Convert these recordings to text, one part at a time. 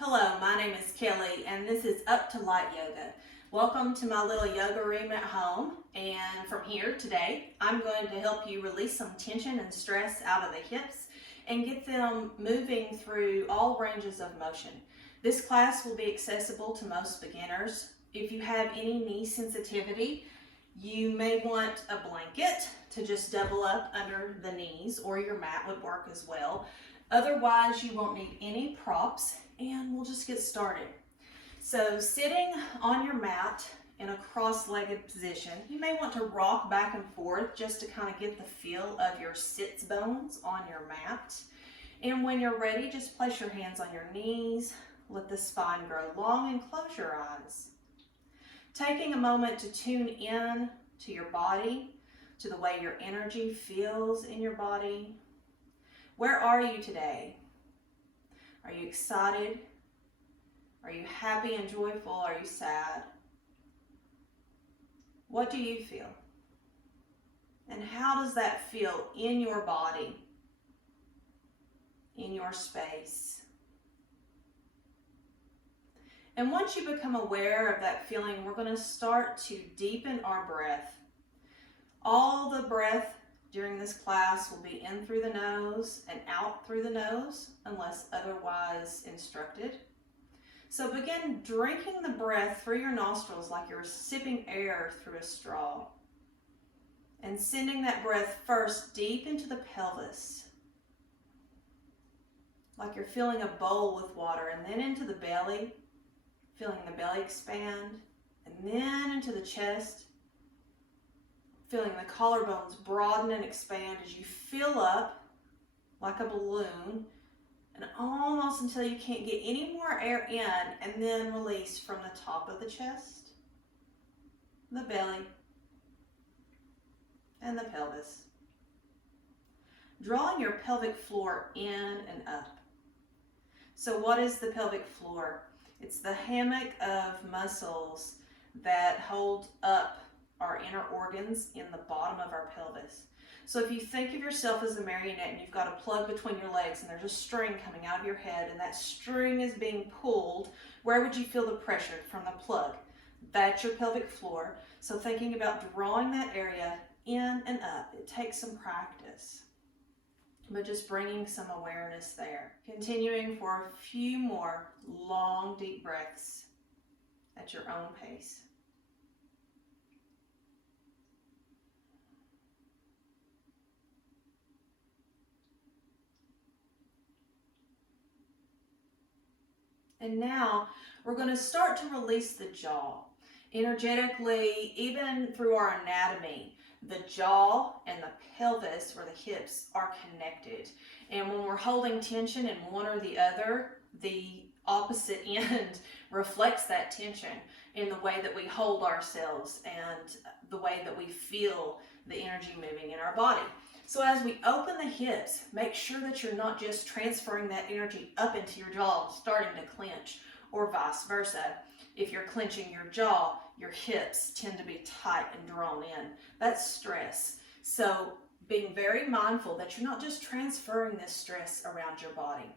Hello, my name is Kelly and this is Up to Light Yoga. Welcome to my little yoga room at home, and from here today I'm going to help you release some tension and stress out of the hips and get them moving through all ranges of motion. This class will be accessible to most beginners. If you have any knee sensitivity, you may want a blanket to just double up under the knees, or your mat would work as well. Otherwise, you won't need any props, and we'll just get started. So sitting on your mat in a cross-legged position, you may want to rock back and forth just to kind of get the feel of your sits bones on your mat. And when you're ready, just place your hands on your knees, let the spine grow long, and close your eyes. Taking a moment to tune in to your body, to the way your energy feels in your body. Where are you today? Are you excited? Are you happy and joyful? Are you sad? What do you feel? And how does that feel in your body, in your space? And once you become aware of that feeling, we're going to start to deepen our breath. All the breath during this class will be in through the nose and out through the nose, unless otherwise instructed. So begin drinking the breath through your nostrils like you're sipping air through a straw. And sending that breath first deep into the pelvis, like you're filling a bowl with water, and then into the belly, feeling the belly expand, and then into the chest, feeling the collarbones broaden and expand as you fill up like a balloon, and almost until you can't get any more air in, and then release from the top of the chest, the belly, and the pelvis. Drawing your pelvic floor in and up. So what is the pelvic floor? It's the hammock of muscles that hold up our inner organs in the bottom of our pelvis. So if you think of yourself as a marionette and you've got a plug between your legs and there's a string coming out of your head and that string is being pulled, where would you feel the pressure from the plug? That's your pelvic floor. So thinking about drawing that area in and up, it takes some practice, but just bringing some awareness there. Continuing for a few more long, deep breaths at your own pace. And now we're going to start to release the jaw. Energetically, even through our anatomy, the jaw and the pelvis, or the hips, are connected. And when we're holding tension in one or the other, the opposite end reflects that tension in the way that we hold ourselves and the way that we feel the energy moving in our body. So as we open the hips, make sure that you're not just transferring that energy up into your jaw, starting to clench, or vice versa. If you're clenching your jaw, your hips tend to be tight and drawn in. That's stress. So being very mindful that you're not just transferring this stress around your body.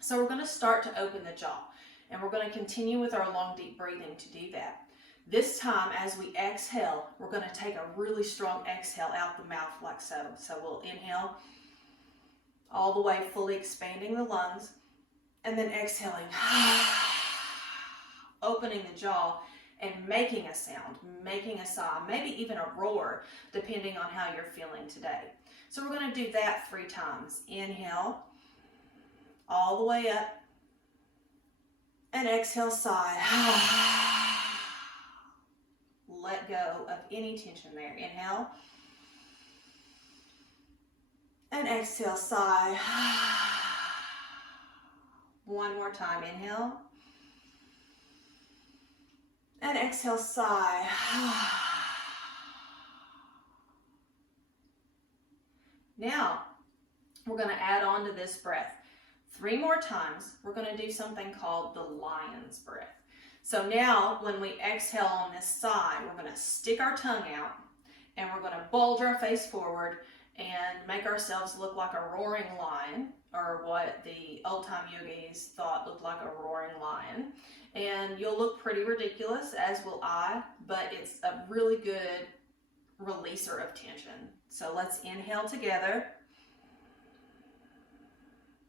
So we're going to start to open the jaw, and we're going to continue with our long, deep breathing to do that. This time, as we exhale, we're going to take a really strong exhale out the mouth like so. So we'll inhale all the way, fully expanding the lungs, and then exhaling, opening the jaw and making a sound, making a sigh, maybe even a roar, depending on how you're feeling today. So we're going to do that 3 times. Inhale, all the way up, and exhale, sigh. Let go of any tension there. Inhale, and exhale, sigh. One more time. Inhale, and exhale, sigh. Now, we're going to add on to this breath 3 more times. We're going to do something called the lion's breath. So now, when we exhale on this side, we're going to stick our tongue out, and we're going to bulge our face forward, and make ourselves look like a roaring lion, or what the old-time yogis thought looked like a roaring lion. And you'll look pretty ridiculous, as will I, but it's a really good releaser of tension. So let's inhale together.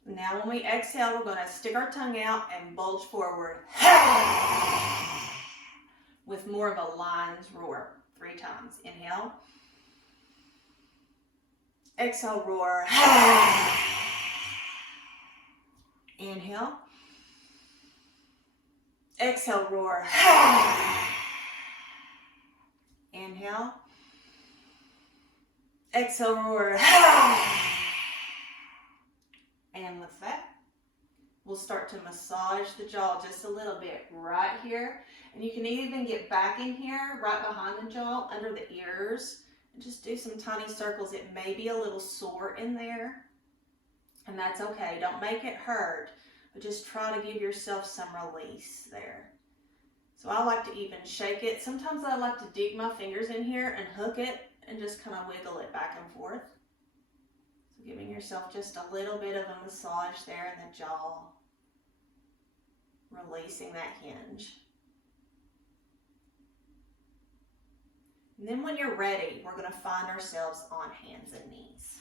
Now when we exhale, we're going to stick our tongue out and bulge forward with more of a lion's roar. 3 times. Inhale. Exhale, roar. Inhale. Exhale, roar. Inhale. Exhale, roar. And with that, we'll start to massage the jaw just a little bit right here. And you can even get back in here, right behind the jaw, under the ears, and just do some tiny circles. It may be a little sore in there, and that's okay. Don't make it hurt, but just try to give yourself some release there. So I like to even shake it. Sometimes I like to dig my fingers in here and hook it and just kind of wiggle it back and forth. So giving yourself just a little bit of a massage there in the jaw, releasing that hinge. And then when you're ready, we're going to find ourselves on hands and knees.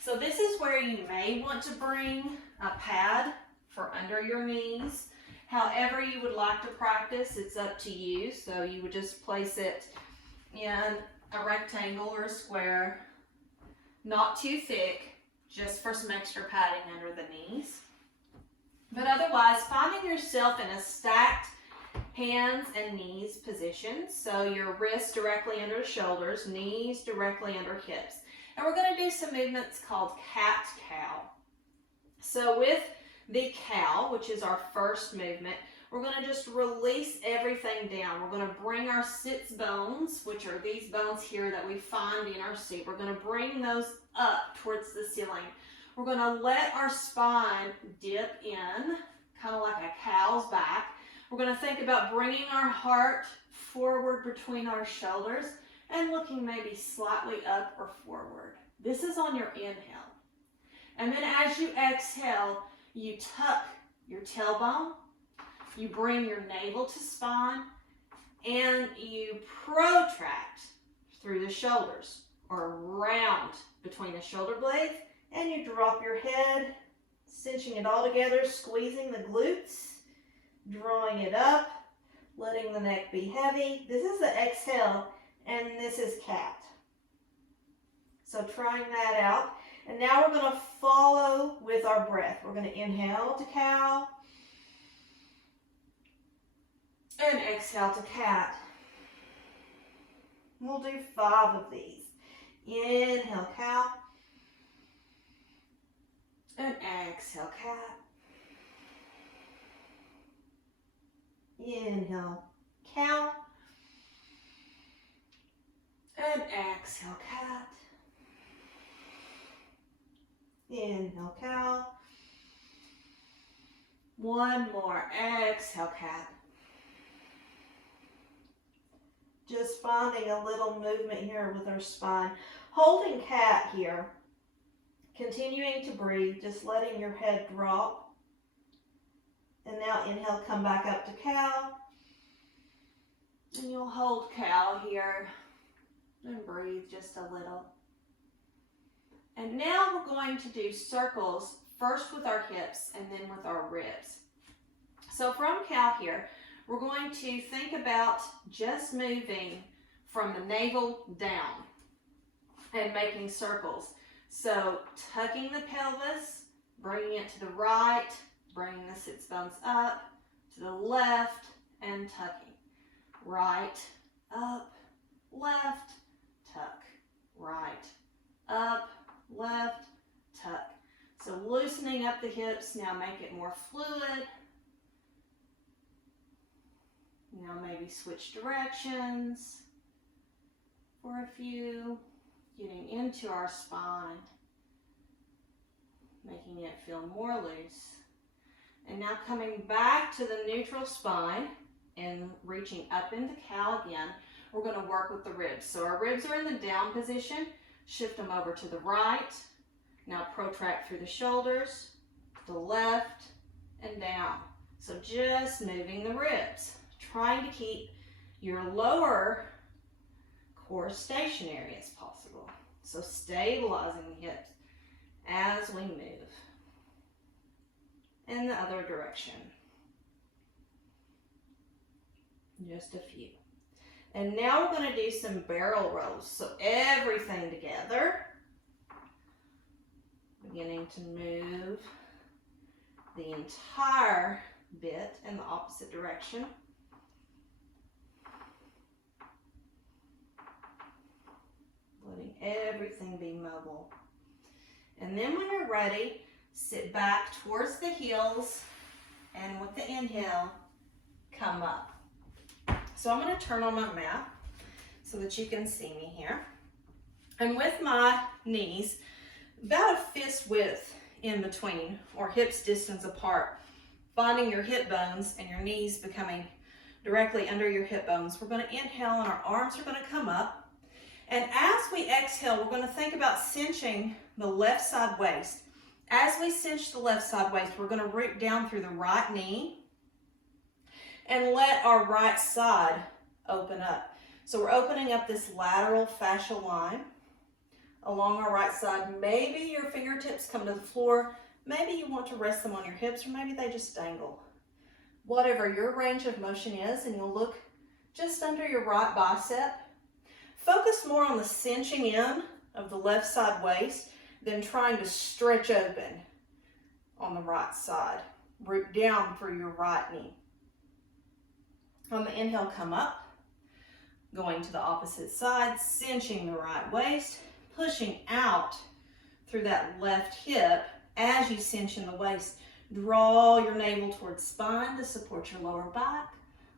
So this is where you may want to bring a pad for under your knees. However you would like to practice, it's up to you. So you would just place it in a rectangle or a square, not too thick, just for some extra padding under the knees. But otherwise, finding yourself in a stacked hands and knees position. So your wrists directly under the shoulders, knees directly under hips. And we're going to do some movements called cat-cow. So with the cow, which is our first movement, we're going to just release everything down. We're going to bring our sits bones, which are these bones here that we find in our seat. We're going to bring those up towards the ceiling. We're going to let our spine dip in, kind of like a cow's back. We're going to think about bringing our heart forward between our shoulders and looking maybe slightly up or forward. This is on your inhale. And then as you exhale, you tuck your tailbone, you bring your navel to spine, and you protract through the shoulders or around between the shoulder blades, and you drop your head, cinching it all together, squeezing the glutes, drawing it up, letting the neck be heavy. This is the exhale, and this is cat. So trying that out. And now we're going to follow with our breath. We're going to inhale to cow, and exhale to cat. We'll do 5 of these. Inhale, cow, and exhale, cat. Inhale, cow, and exhale, cat. Inhale, cow. 1 more. Exhale, cat. Just finding a little movement here with our spine. Holding cat here. Continuing to breathe, just letting your head drop. And now inhale, come back up to cow. And you'll hold cow here and breathe just a little. And now we're going to do circles, first with our hips and then with our ribs. So from cow here, we're going to think about just moving from the navel down and making circles. So tucking the pelvis, bringing it to the right, bringing the sits bones up, to the left, and tucking. Right, up, left, tuck. Right, up, left, tuck. So loosening up the hips, now make it more fluid. Now maybe switch directions for a few, getting into our spine, making it feel more loose. And now coming back to the neutral spine and reaching up into cow again, we're going to work with the ribs. So our ribs are in the down position. Shift them over to the right. Now protract through the shoulders, the left, and down. So just moving the ribs, trying to keep your lower core stationary as possible. So stabilizing the hips as we move. In the other direction. Just a few. And now we're going to do some barrel rolls. So everything together. Beginning to move the entire bit in the opposite direction. Letting everything be mobile. And then when you're ready, sit back towards the heels and with the inhale, come up. So I'm going to turn on my mat so that you can see me here. And with my knees about a fist width in between, or hips distance apart, finding your hip bones and your knees becoming directly under your hip bones, we're going to inhale and our arms are going to come up. And as we exhale, we're going to think about cinching the left side waist. As we cinch the left side waist, we're going to root down through the right knee and let our right side open up. So we're opening up this lateral fascial line along our right side. Maybe your fingertips come to the floor. Maybe you want to rest them on your hips, or maybe they just dangle. Whatever your range of motion is, and you'll look just under your right bicep. Focus more on the cinching in of the left side waist than trying to stretch open on the right side. Root down through your right knee. On the inhale, come up, going to the opposite side, cinching the right waist, pushing out through that left hip as you cinch in the waist. Draw your navel towards spine to support your lower back,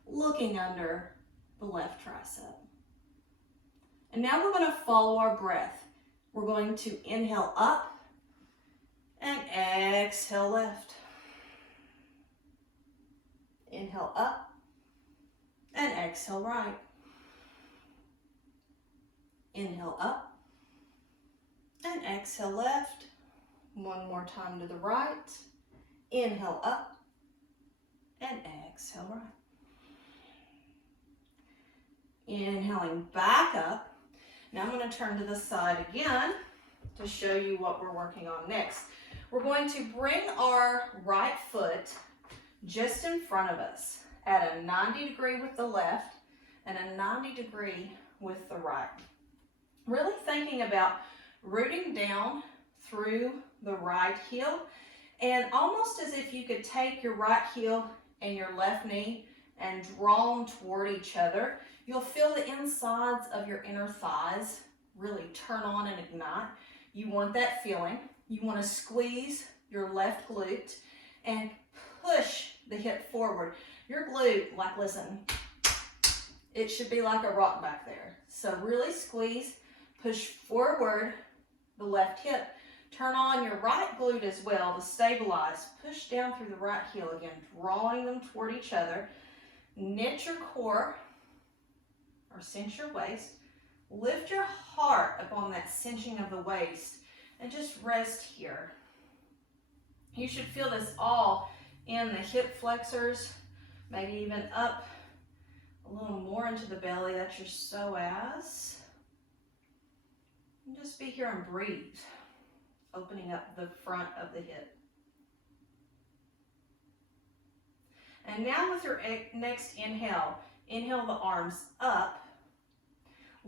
looking under the left tricep. And now we're going to follow our breath. We're going to inhale up and exhale left. Inhale up and exhale right. Inhale up and exhale left. One more time to the right. Inhale up and exhale right. Inhaling back up. Now I'm going to turn to the side again to show you what we're working on next. We're going to bring our right foot just in front of us at a 90 degree with the left and a 90 degree with the right. Really thinking about rooting down through the right heel, and almost as if you could take your right heel and your left knee and draw them toward each other. You'll feel the insides of your inner thighs really turn on and ignite. You want that feeling. You want to squeeze your left glute and push the hip forward. Your glute, like listen, it should be like a rock back there. So really squeeze, push forward the left hip. Turn on your right glute as well to stabilize. Push down through the right heel again, drawing them toward each other. Knit your core, or cinch your waist. Lift your heart upon that cinching of the waist and just rest here. You should feel this all in the hip flexors, maybe even up a little more into the belly. That's your psoas. And just be here and breathe, opening up the front of the hip. And now with your next inhale, inhale the arms up.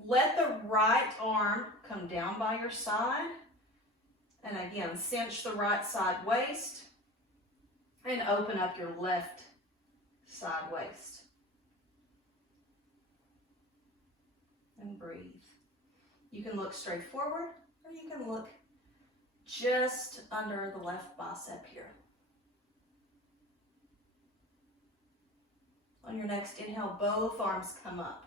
Let the right arm come down by your side. And again, cinch the right side waist and open up your left side waist. And breathe. You can look straight forward, or you can look just under the left bicep here. On your next inhale, both arms come up.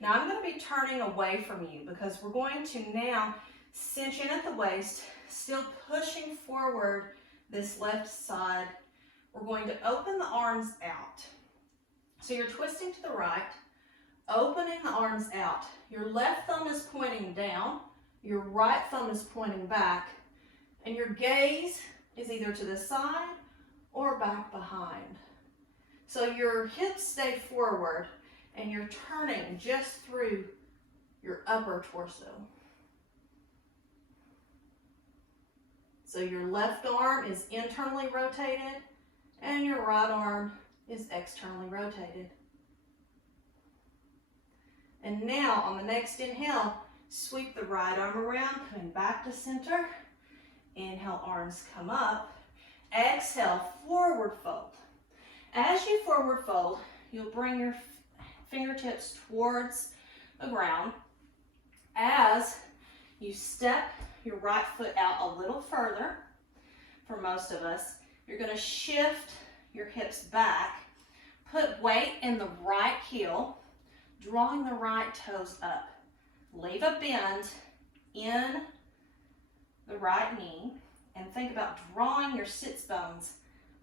Now I'm going to be turning away from you because we're going to now cinch in at the waist, still pushing forward this left side. We're going to open the arms out. So you're twisting to the right, opening the arms out. Your left thumb is pointing down, Your right thumb is pointing back, and your gaze is either to the side or back behind. So your hips stay forward, and you're turning just through your upper torso. So your left arm is internally rotated, and your right arm is externally rotated. And now on the next inhale, sweep the right arm around, coming back to center. Inhale, arms come up. Exhale, forward fold. As you forward fold, you'll bring your fingertips towards the ground. As you step your right foot out a little further, for most of us, you're going to shift your hips back, put weight in the right heel, drawing the right toes up. Leave a bend in the right knee, and think about drawing your sits bones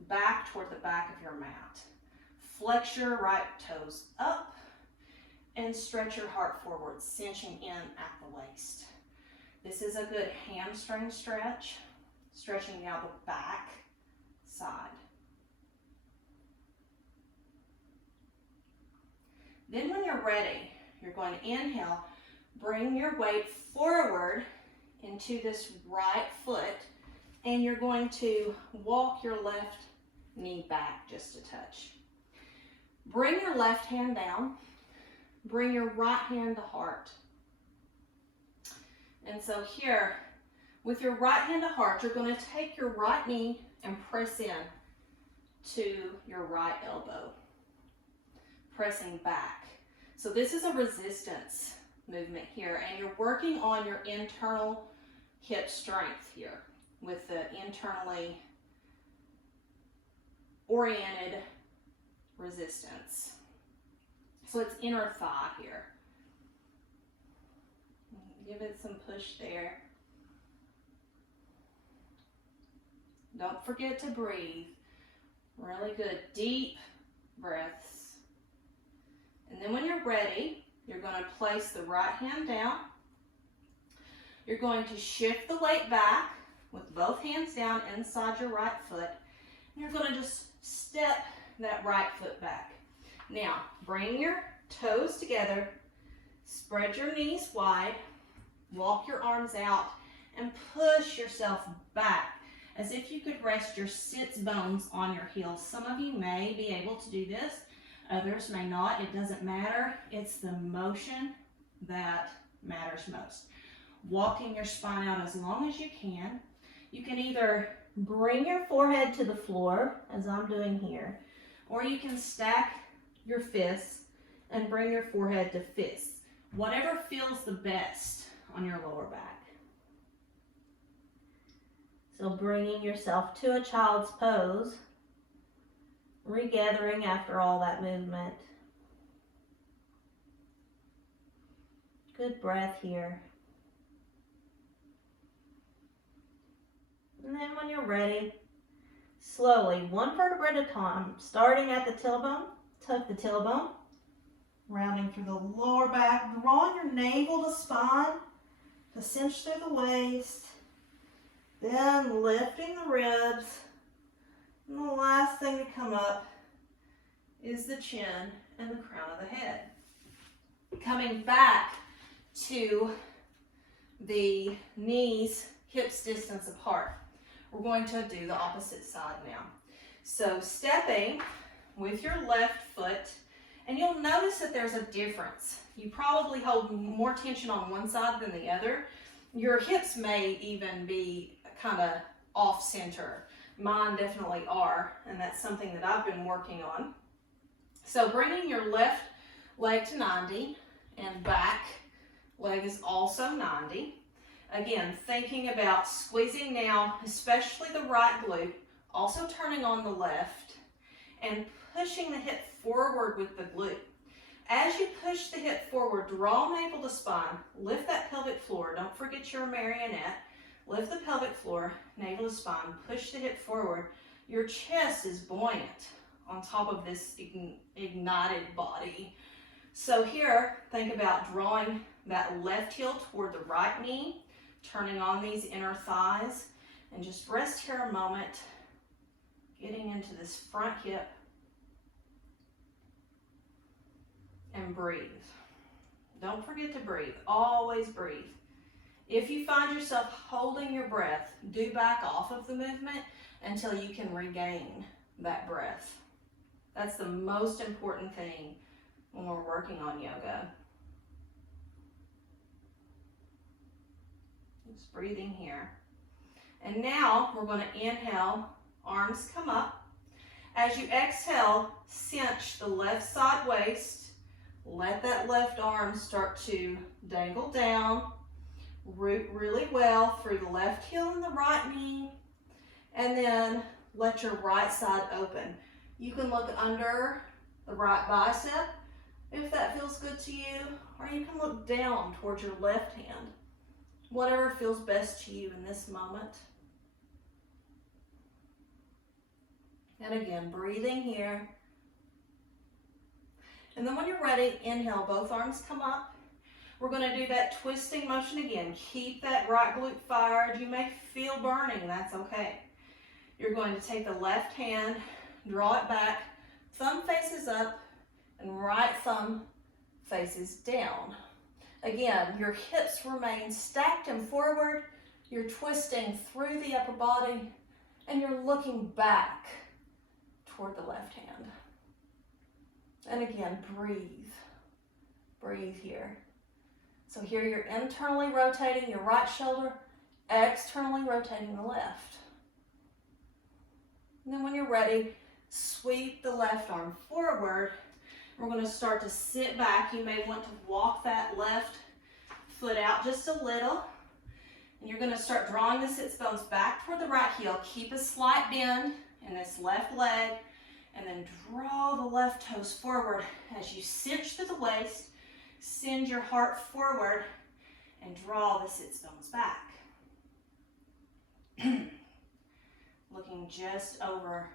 back toward the back of your mat. Flex your right toes up and stretch your heart forward, cinching in at the waist. This is a good hamstring stretch, stretching out the back side. Then when you're ready, you're going to inhale, bring your weight forward into this right foot, and you're going to walk your left knee back just a touch. Bring your left hand down, bring your right hand to heart. And so here, with your right hand to heart, you're going to take your right knee and press in to your right elbow, pressing back. So this is a resistance movement here, and you're working on your internal hip strength here with the internally oriented resistance. So it's inner thigh here. Give it some push there. Don't forget to breathe. Really good, deep breaths. And then when you're ready, you're going to place the right hand down. You're going to shift the weight back with both hands down inside your right foot. And you're going to just step that right foot back. Now, bring your toes together, spread your knees wide, walk your arms out, and push yourself back as if you could rest your sits bones on your heels. Some of you may be able to do this, others may not. It doesn't matter. It's the motion that matters most. Walking your spine out as long as you can. You can either bring your forehead to the floor, as I'm doing here, or you can stack your fists and bring your forehead to fists. Whatever feels the best on your lower back. So bringing yourself to a child's pose, regathering after all that movement. Good breath here. And then when you're ready, slowly, one vertebra at a time, starting at the tailbone, tuck the tailbone, rounding through the lower back, drawing your navel to spine to cinch through the waist, then lifting the ribs, and the last thing to come up is the chin and the crown of the head. Coming back to the knees, hips distance apart. We're going to do the opposite side now. So stepping with your left foot, and you'll notice that there's a difference. You probably hold more tension on one side than the other. Your hips may even be kind of off center. Mine definitely are, and that's something that I've been working on. So bringing your left leg to 90 and back leg is also 90. Again, thinking about squeezing now, especially the right glute, also turning on the left and pushing the hip forward with the glute. As you push the hip forward, draw navel to spine, lift that pelvic floor. Don't forget your marionette. Lift the pelvic floor, navel to spine, push the hip forward. Your chest is buoyant on top of this ignited body. So here, think about drawing that left heel toward the right knee, turning on these inner thighs, and just rest here a moment, getting into this front hip, and breathe. Don't forget to breathe. Always breathe. If you find yourself holding your breath, do back off of the movement until you can regain that breath. That's the most important thing when we're working on yoga. Just breathing here. And now we're going to inhale, arms come up. As you exhale, cinch the left side waist. Let that left arm start to dangle down. Root really well through the left heel and the right knee. And then let your right side open. You can look under the right bicep if that feels good to you, or you can look down towards your left hand. Whatever feels best to you in this moment. And again, breathing here. And then when you're ready, inhale, both arms come up. We're going to do that twisting motion again. Keep that right glute fired. You may feel burning, that's okay. You're going to take the left hand, draw it back, thumb faces up, and right thumb faces down. Again, your hips remain stacked and forward. You're twisting through the upper body, and you're looking back toward the left hand. And again, breathe. Breathe here. So here you're internally rotating your right shoulder, externally rotating the left. And then when you're ready, sweep the left arm forward. We're going to start to sit back. You may want to walk that left foot out just a little. And you're going to start drawing the sits bones back toward the right heel. Keep a slight bend in this left leg. And then draw the left toes forward as you cinch through the waist. Send your heart forward and draw the sits bones back. Looking just over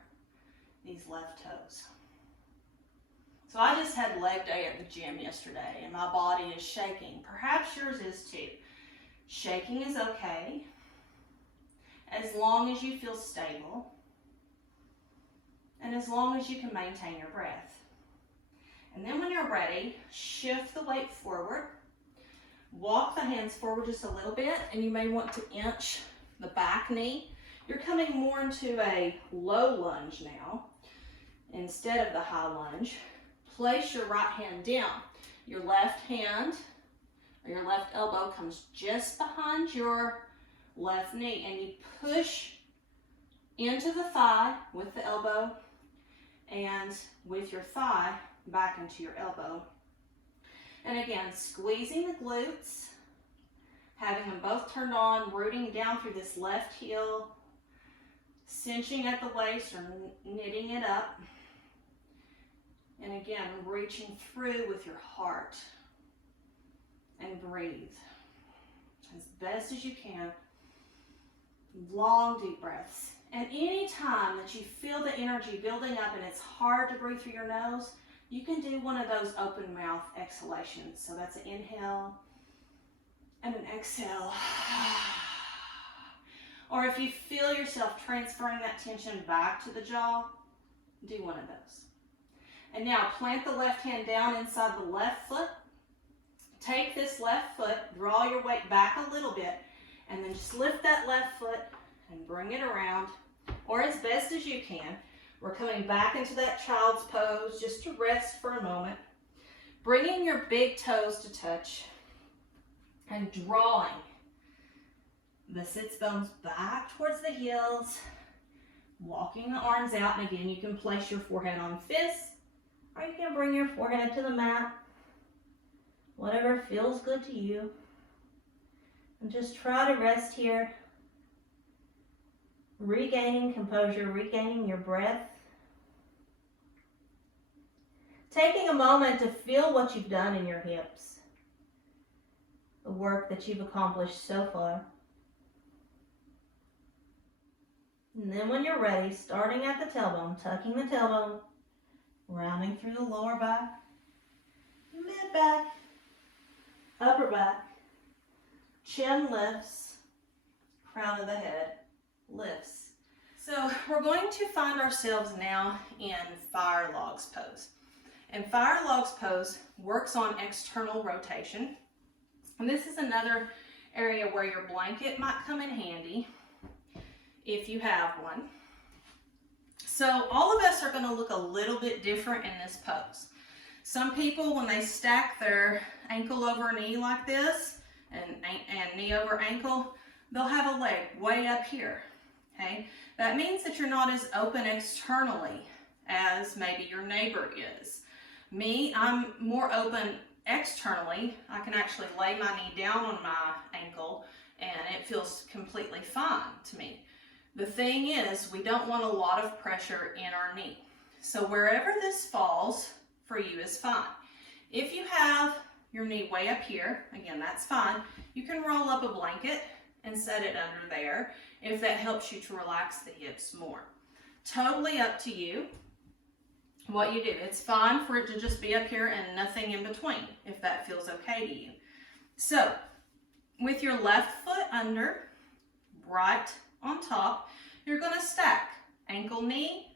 these left toes. So I just had leg day at the gym yesterday and my body is shaking. Perhaps yours is too. Shaking is okay as long as you feel stable and as long as you can maintain your breath. And then when you're ready, shift the weight forward. Walk the hands forward just a little bit, and you may want to inch the back knee. You're coming more into a low lunge now instead of the high lunge. Place your right hand down. Your left hand or your left elbow comes just behind your left knee, and you push into the thigh with the elbow and with your thigh back into your elbow. And again, squeezing the glutes, having them both turned on, rooting down through this left heel, cinching at the waist or knitting it up. And again, reaching through with your heart. And breathe as best as you can. Long, deep breaths. And any time that you feel the energy building up and it's hard to breathe through your nose, you can do one of those open mouth exhalations. So that's an inhale and an exhale. Or if you feel yourself transferring that tension back to the jaw, do one of those. And now plant the left hand down inside the left foot. Take this left foot, draw your weight back a little bit, and then just lift that left foot and bring it around, or as best as you can. We're coming back into that child's pose just to rest for a moment. Bringing your big toes to touch and drawing the sits bones back towards the heels, walking the arms out. And again, you can place your forehead on fists, or you can bring your forehead to the mat. Whatever feels good to you. And just try to rest here. Regaining composure, regaining your breath. Taking a moment to feel what you've done in your hips. The work that you've accomplished so far. And then when you're ready, starting at the tailbone, tucking the tailbone, rounding through the lower back, mid back, upper back, chin lifts, crown of the head lifts. So we're going to find ourselves now in fire logs pose. And fire logs pose works on external rotation. And this is another area where your blanket might come in handy if you have one. So all of us are going to look a little bit different in this pose. Some people, when they stack their ankle over knee like this and knee over ankle, they'll have a leg way up here. Okay, that means that you're not as open externally as maybe your neighbor is. Me, I'm more open externally. I can actually lay my knee down on my ankle and it feels completely fine to me. The thing is, we don't want a lot of pressure in our knee. So wherever this falls for you is fine. If you have your knee way up here, again, that's fine. You can roll up a blanket and set it under there if that helps you to relax the hips more. Totally up to you what you do. It's fine for it to just be up here and nothing in between if that feels okay to you. So with your left foot under, right on top, you're going to stack ankle, knee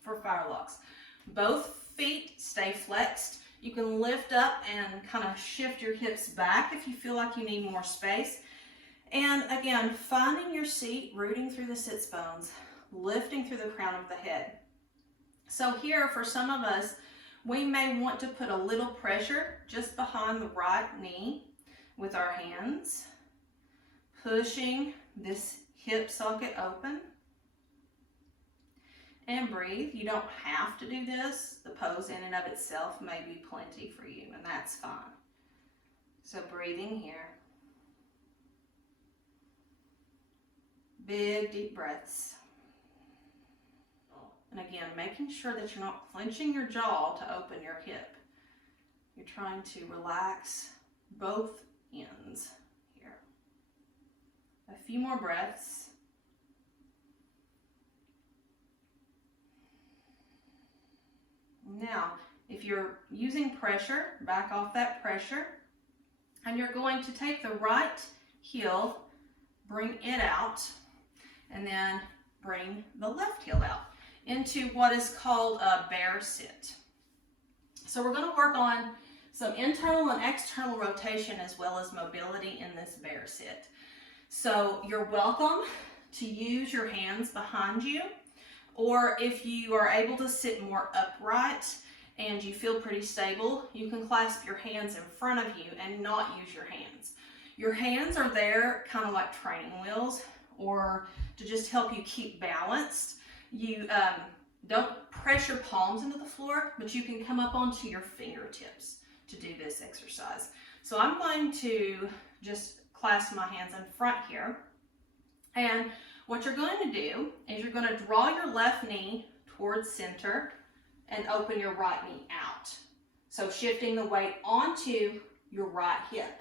for fire logs. Both feet stay flexed. You can lift up and kind of shift your hips back if you feel like you need more space. And again, finding your seat, rooting through the sits bones, lifting through the crown of the head. So here, for some of us, we may want to put a little pressure just behind the right knee with our hands, pushing this hip socket open. And breathe. You don't have to do this. The pose in and of itself may be plenty for you, and that's fine. So breathing here. Big, deep breaths. And again, making sure that you're not clenching your jaw to open your hip. You're trying to relax both ends here. A few more breaths. Now, if you're using pressure, back off that pressure, and you're going to take the right heel, bring it out, and then bring the left heel out into what is called a bear sit. So we're going to work on some internal and external rotation as well as mobility in this bear sit. So you're welcome to use your hands behind you, or if you are able to sit more upright and you feel pretty stable, you can clasp your hands in front of you and not use your hands. Your hands are there kind of like training wheels or to just help you keep balanced. You don't press your palms into the floor, but you can come up onto your fingertips to do this exercise. So I'm going to just clasp my hands in front here. And what you're going to do is you're going to draw your left knee towards center and open your right knee out. So shifting the weight onto your right hip.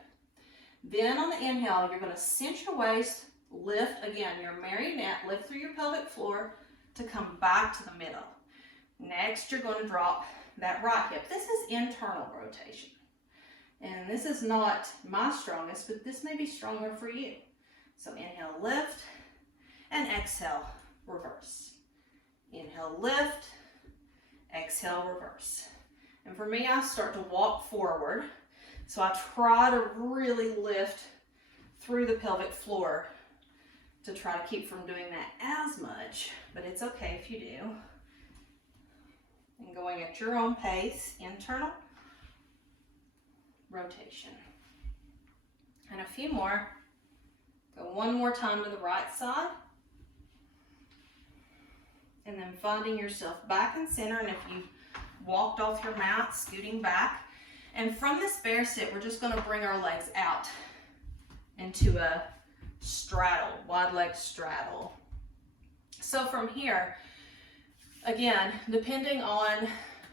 Then on the inhale, you're going to cinch your waist, lift again your marionette, lift through your pelvic floor to come back to the middle. Next, you're going to drop that right hip. This is internal rotation. And this is not my strongest, but this may be stronger for you. So inhale, lift, and exhale, reverse. Inhale, lift, exhale, reverse. And for me, I start to walk forward. So I try to really lift through the pelvic floor to try to keep from doing that as much, but it's okay if you do. And going at your own pace, internal rotation. And a few more. Go one more time to the right side. And then finding yourself back in center, and if you walked off your mat, scooting back. And from this bear sit, we're just going to bring our legs out into a straddle, wide leg straddle. So from here, again, depending on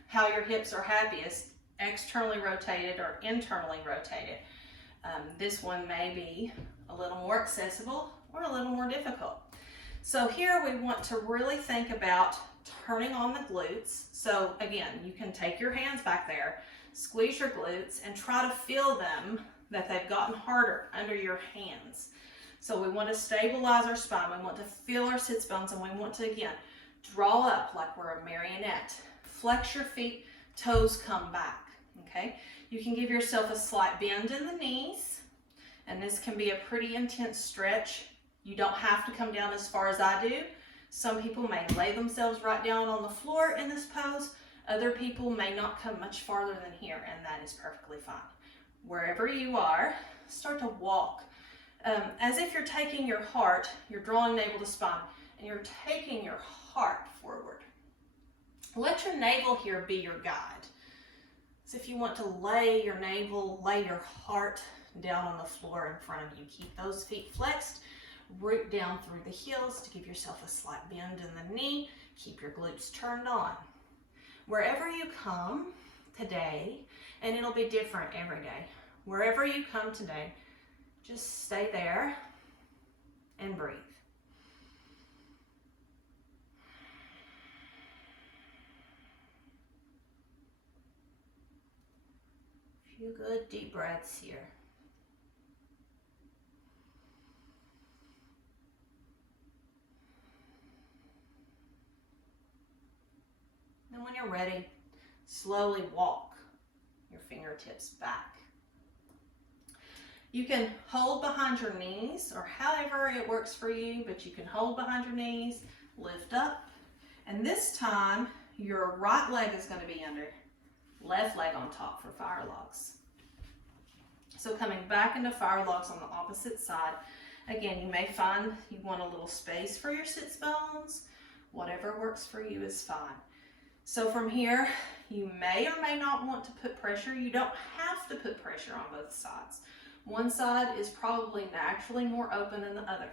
how your hips are happiest, externally rotated or internally rotated, this one may be a little more accessible or a little more difficult. So here we want to really think about turning on the glutes. So again, you can take your hands back there, squeeze your glutes, and try to feel them that they've gotten harder under your hands. So we want to stabilize our spine. We want to feel our sits bones, and we want to, again, draw up like we're a marionette. Flex your feet, toes come back, okay? You can give yourself a slight bend in the knees, and this can be a pretty intense stretch. You don't have to come down as far as I do. Some people may lay themselves right down on the floor in this pose. Other people may not come much farther than here, and that is perfectly fine. Wherever you are, start to walk. As if you're taking your heart, you're drawing navel to spine, and you're taking your heart forward. Let your navel here be your guide. So if you want to lay your navel, lay your heart down on the floor in front of you. Keep those feet flexed. Root down through the heels to give yourself a slight bend in the knee. Keep your glutes turned on. Wherever you come today, and it'll be different every day, wherever you come today, just stay there and breathe. A few good deep breaths here. And when you're ready, slowly walk your fingertips back. You can hold behind your knees, or however it works for you, but you can hold behind your knees, lift up, and this time your right leg is going to be under, left leg on top for fire logs. So coming back into fire logs on the opposite side. Again, you may find you want a little space for your sits bones. Whatever works for you is fine. So from here, you may or may not want to put pressure. You don't have to put pressure on both sides. One side is probably naturally more open than the other.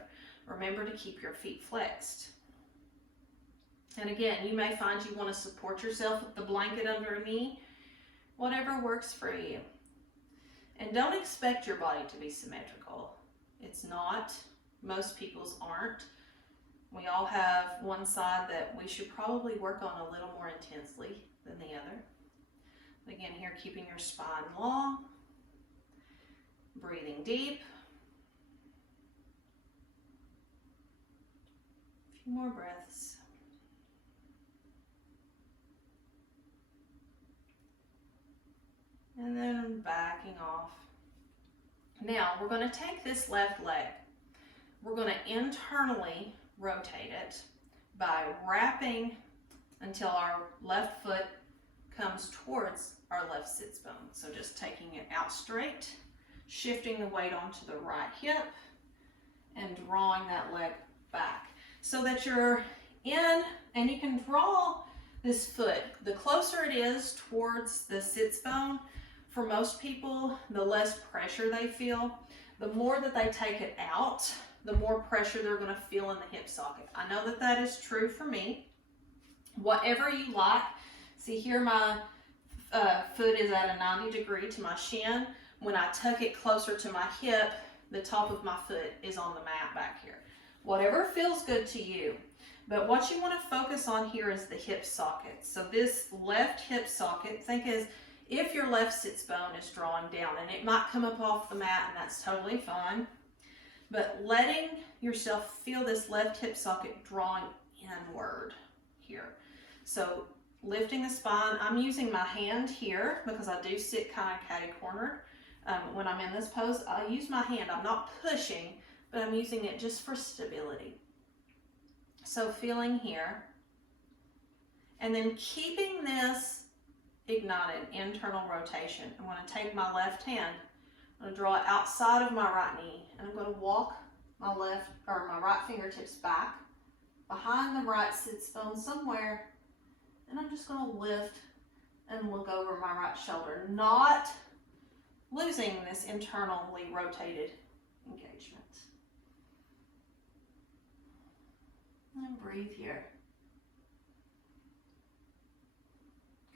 Remember to keep your feet flexed. And again, you may find you want to support yourself with the blanket under a knee. Whatever works for you. And don't expect your body to be symmetrical. It's not. Most people's aren't. We all have one side that we should probably work on a little more intensely than the other. Again, here, keeping your spine long. Breathing deep. A few more breaths. And then backing off. Now, we're going to take this left leg. We're going to internally rotate it by wrapping until our left foot comes towards our left sits bone. So just taking it out straight, shifting the weight onto the right hip, and drawing that leg back so that you're in, and you can draw this foot. The closer it is towards the sits bone, for most people, the less pressure they feel. The more that they take it out, the more pressure they're going to feel in the hip socket. I know that that is true for me. Whatever you like. See here, my foot is at a 90 degree to my shin. When I tuck it closer to my hip, the top of my foot is on the mat back here. Whatever feels good to you. But what you want to focus on here is the hip socket. So this left hip socket, think as if your left sits bone is drawing down, and it might come up off the mat, and that's totally fine. But letting yourself feel this left hip socket drawing inward here. So lifting the spine, I'm using my hand here because I do sit kind of catty-cornered. When I'm in this pose, I use my hand. I'm not pushing, but I'm using it just for stability. So feeling here, and then keeping this ignited, internal rotation. I'm going to take my left hand, I'm going to draw it outside of my right knee, and I'm going to walk my right fingertips back behind the right sits bone somewhere, and I'm just going to lift and look over my right shoulder, not losing this internally rotated engagement. And breathe here.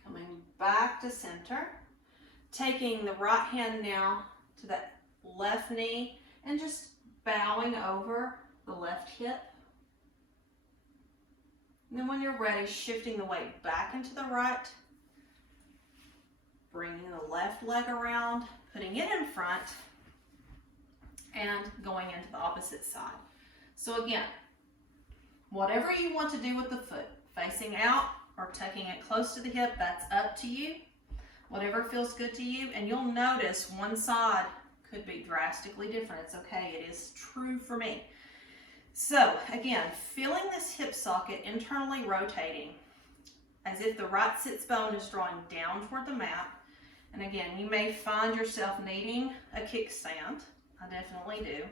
Coming back to center, taking the right hand now to that left knee and just bowing over the left hip. And then when you're ready, shifting the weight back into the right, bringing the left leg around, putting it in front, and going into the opposite side. So again, whatever you want to do with the foot, facing out or tucking it close to the hip, that's up to you. Whatever feels good to you, and you'll notice one side could be drastically different. It's okay, it is true for me. So again, feeling this hip socket internally rotating as if the right sits bone is drawing down toward the mat. And again, you may find yourself needing a kickstand. I definitely do.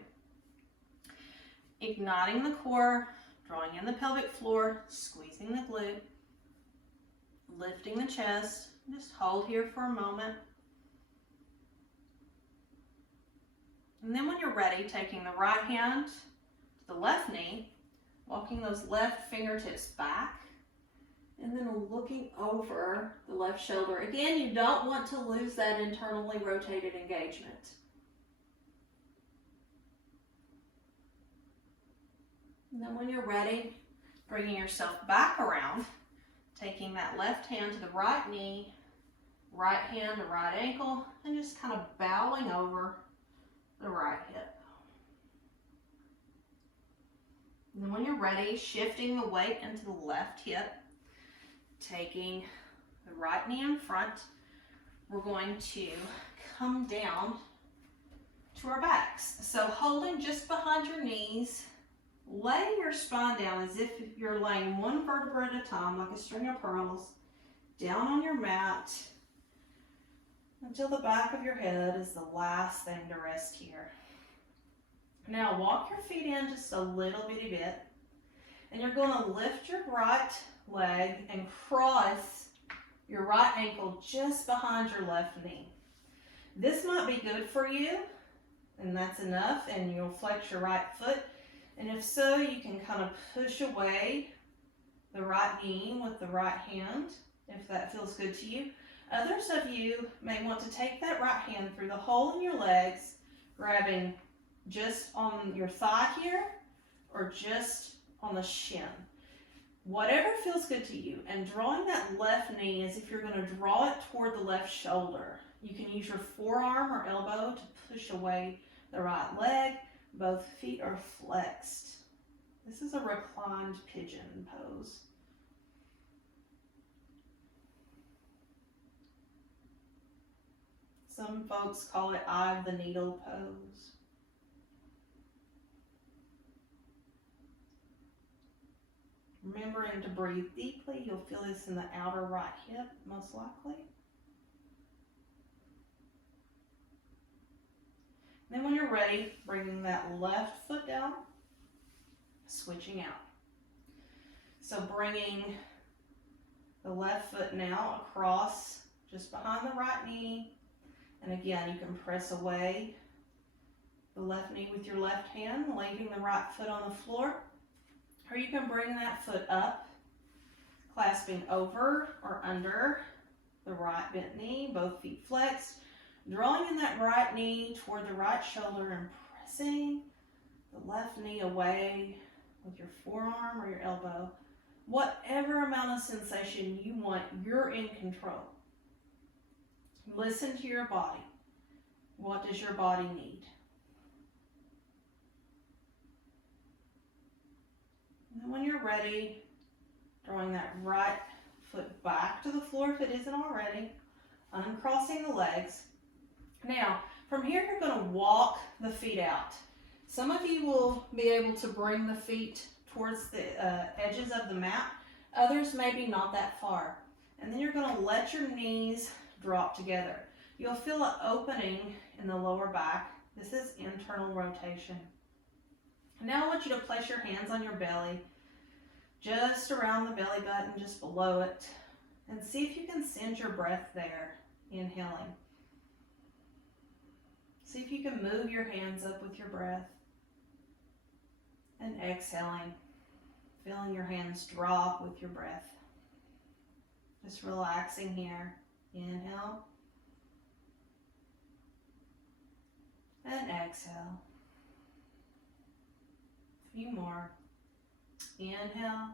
Igniting the core, drawing in the pelvic floor, squeezing the glute, lifting the chest. Just hold here for a moment. And then when you're ready, taking the right hand to the left knee, walking those left fingertips back, and then looking over the left shoulder. Again, you don't want to lose that internally rotated engagement. And then when you're ready, bringing yourself back around, taking that left hand to the right knee, right hand to right ankle, and just kind of bowing over the right hip. And then when you're ready, shifting the weight into the left hip, taking the right knee in front, we're going to come down to our backs. So holding just behind your knees, lay your spine down as if you're laying one vertebra at a time, like a string of pearls, down on your mat until the back of your head is the last thing to rest here. Now walk your feet in just a little bitty bit, and you're going to lift your right leg and cross your right ankle just behind your left knee. This might be good for you, and that's enough, and you'll flex your right foot. And if so, you can kind of push away the right knee with the right hand, if that feels good to you. Others of you may want to take that right hand through the hole in your legs, grabbing just on your thigh here, or just on the shin. Whatever feels good to you, and drawing that left knee as if you're going to draw it toward the left shoulder. You can use your forearm or elbow to push away the right leg. Both feet are flexed. This is a reclined pigeon pose. Some folks call it eye of the needle pose. Remembering to breathe deeply. You'll feel this in the outer right hip, most likely. Then when you're ready, bringing that left foot down, switching out. So bringing the left foot now across just behind the right knee. And again, you can press away the left knee with your left hand, leaving the right foot on the floor. Or you can bring that foot up, clasping over or under the right bent knee, both feet flexed, drawing in that right knee toward the right shoulder and pressing the left knee away with your forearm or your elbow. Whatever amount of sensation you want, you're in control. Listen to your body. What does your body need? And when you're ready, drawing that right foot back to the floor if it isn't already, uncrossing the legs. Now, from here you're going to walk the feet out. Some of you will be able to bring the feet towards the edges of the mat. Others maybe not that far. And then you're going to let your knees drop together. You'll feel an opening in the lower back. This is internal rotation. Now I want you to place your hands on your belly, just around the belly button, just below it, and see if you can send your breath there, inhaling. See if you can move your hands up with your breath, and exhaling, feeling your hands drop with your breath. Just relaxing here. Inhale, and exhale. A few more. Inhale,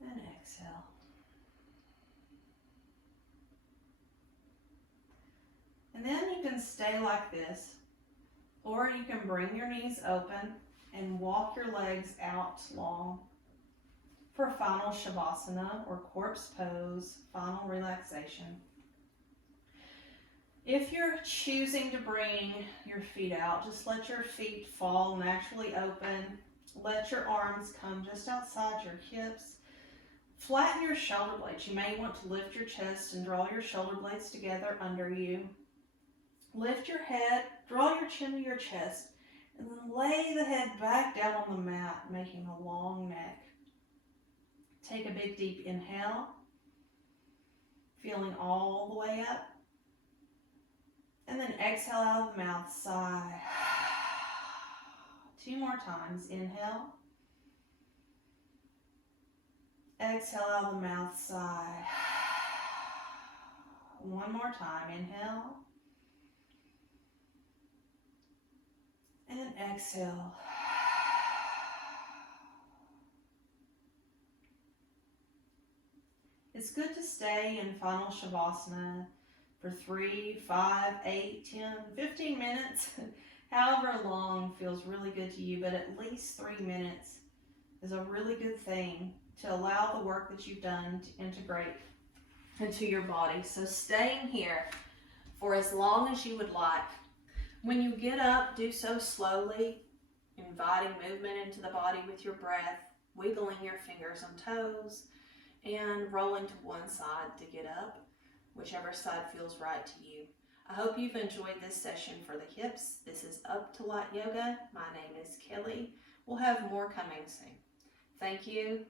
and exhale. And then stay like this, or you can bring your knees open and walk your legs out long for final Shavasana or corpse pose, final relaxation. If you're choosing to bring your feet out, just let your feet fall naturally open. Let your arms come just outside your hips. Flatten your shoulder blades. You may want to lift your chest and draw your shoulder blades together under you. Lift your head, draw your chin to your chest, and then lay the head back down on the mat, making a long neck. Take a big deep inhale, feeling all the way up. And then exhale out of the mouth, sigh. 2 more times, inhale. Exhale out of the mouth, sigh. 1 more time, inhale. And exhale. It's good to stay in final Shavasana for 3, 5, 8, 10, 15 minutes, however long feels really good to you, but at least 3 minutes is a really good thing to allow the work that you've done to integrate into your body. So staying here for as long as you would like. When you get up, do so slowly, inviting movement into the body with your breath, wiggling your fingers and toes, and rolling to one side to get up, whichever side feels right to you. I hope you've enjoyed this session for the hips. This is Up to Light Yoga. My name is Kelly. We'll have more coming soon. Thank you.